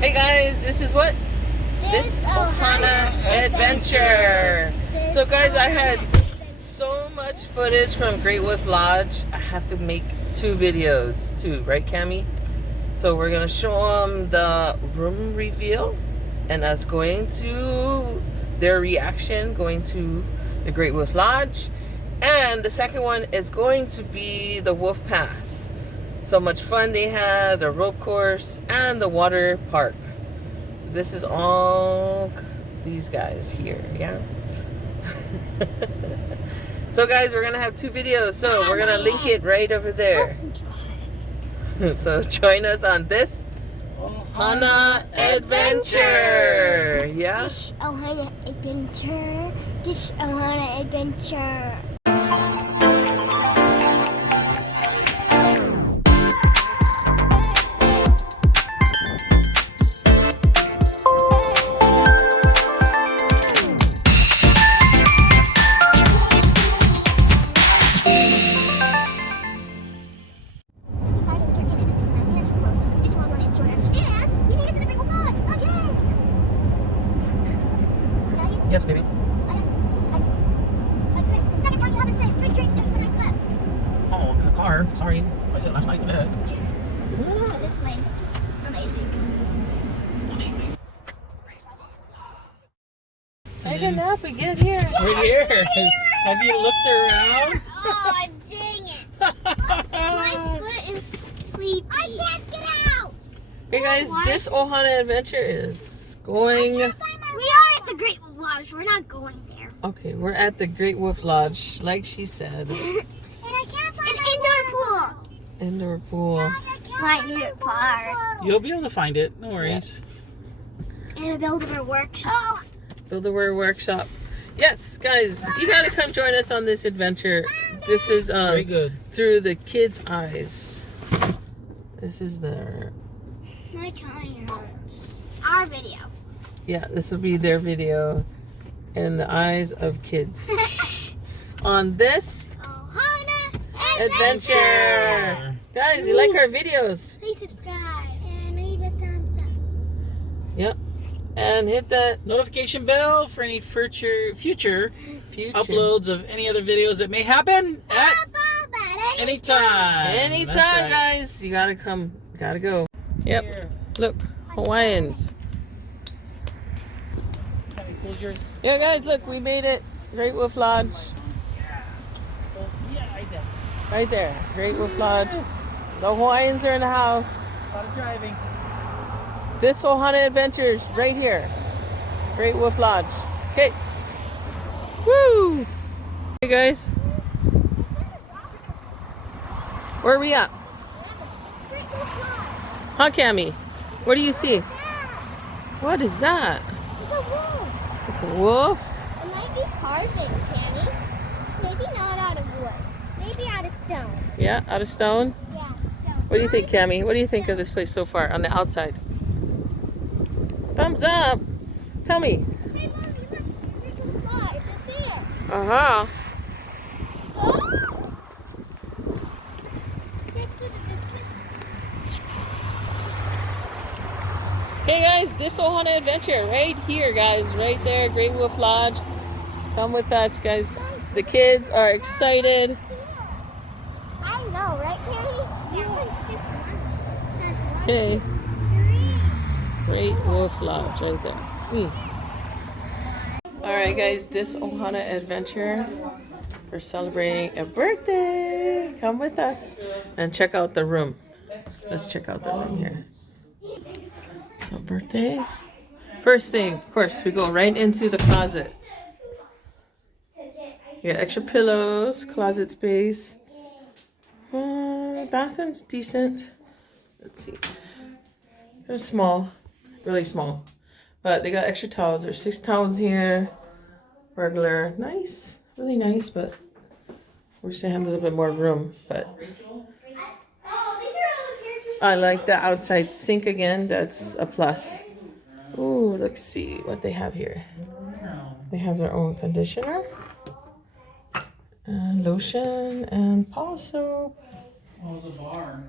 Hey guys, this is what? This Ohana Adventure. So guys, I had so much footage from Great Wolf Lodge. I have to make 2 videos too, right Cammie? So we're gonna show them the room reveal and us going to their reaction going to the Great Wolf Lodge. And the second one is going to be the Wolf Pass. So much fun they had, the rope course, and the water park. This is all these guys here, yeah? So guys, we're gonna have 2 videos, so we're gonna link it right over there. So join us on this Ohana Adventure, yeah? This Ohana Adventure. This Ohana Adventure. Yes, baby. Oh, in the car. Sorry. I said last night in bed. This place. Amazing. Take a nap and get here. We're here. Have you looked around? Oh, dang it. My foot is sleepy. I can't get out. Hey guys, this Ohana Adventure is going... We are at the Great Wolf Lodge. We're not going there. Okay, we're at the Great Wolf Lodge, like she said. And I can't find an indoor pool. Indoor pool. My new park. You'll be able to find it. No worries. And a builder workshop. Build-A-Wear workshop. Yes, guys, you gotta come join us on this adventure. This is Very good. through the kids' eyes. This is their... My tummy hurts. Our video. Yeah, this will be their video in the eyes of kids. On this Ohana adventure. Guys, you like our videos? Please subscribe and leave a thumbs up. Yep. And hit that Notification bell for any future uploads of any other videos that may happen at any time. anytime, That's right. guys. You gotta come. Gotta go. Yep. Here. Look, Hawaiians. Can we close yours? Yeah, guys, look, we made it. Great Wolf Lodge. Yeah, I did. Right there. Great Wolf Lodge. The Hawaiians are in the house. A lot of driving. This Ohana Adventures right here. Great Wolf Lodge. Okay. Woo! Hey guys. Where are we at? Huh, Cammie? What do you see? What is that? It's a wolf. It's a wolf? It might be carving, Tammy. Maybe not out of wood. Maybe out of stone. Yeah, out of stone? Yeah, stone. What do you think, Cammie? What do you think of this place so far on the outside? Thumbs up. Tell me. Hey, Mommy, look. There's a fly. It's just there. Uh-huh. Oh! Hey guys, this Ohana Adventure right here, guys. Right there, Great Wolf Lodge. Come with us, guys. The kids are excited. I know, right, Tammy? Yeah. Okay. Great Wolf Lodge right there. Alright guys, this Ohana Adventure, we're celebrating a birthday. Come with us and check out the room. Let's check out the room here. So birthday. First thing, of course, we go right into the closet. You got extra pillows, closet space. Bathroom's decent. Let's see. They're small. Really small, but they got extra towels. There's 6 towels here, regular, nice, really nice, but wish they had a little bit more room. But I like the outside sink again. That's a plus. Ooh, let's see what they have here. They have their own conditioner, and lotion, and paw soap. Oh, the bar.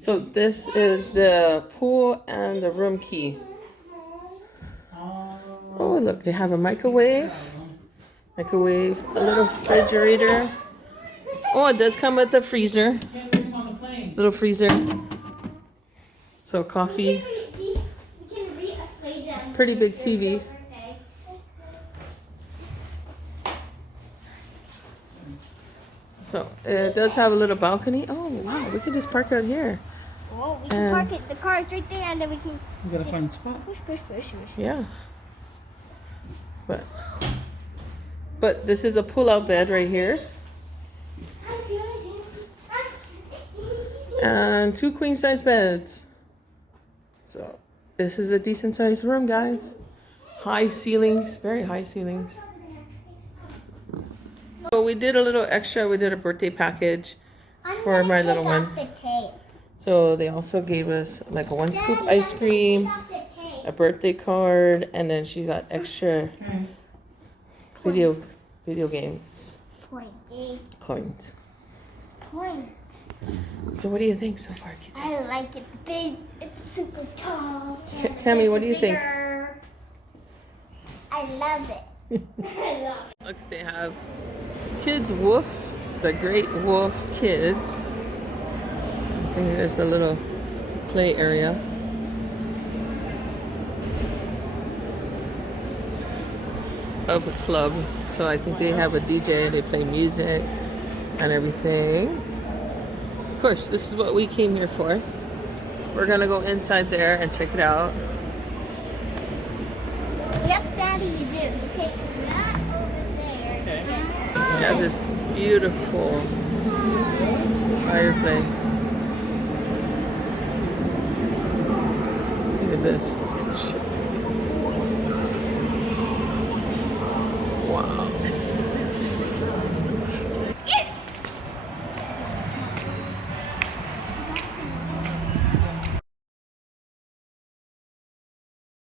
So this is the pool and the room key. Oh, look, they have a microwave, a little refrigerator. Oh, it does come with a freezer, little freezer. So coffee, pretty big TV. So it does have a little balcony. Oh wow, we can just park out here. Oh, we can park it. The car is right there, and then we can. You gotta find a spot. Push. Yeah. But this is a pull-out bed right here. And 2 queen-size beds. So this is a decent-sized room, guys. High ceilings, very high ceilings. So we did a little extra. We did a birthday package for my little one. So they also gave us like a 1 scoop ice cream, a birthday card, and then she got extra video games. Coins. So what do you think so far, Kitty? I like it big. It's super tall. Cami, what do you think? I love it. Look, they have Kids Wolf, the Great Wolf Kids. I think there's a little play area. Of a club. So I think they have a DJ, they play music and everything. Of course, this is what we came here for. We're gonna go inside there and check it out. Yep, Daddy, you do. You take that over there. Okay. We have this beautiful fireplace. Look at this. Wow.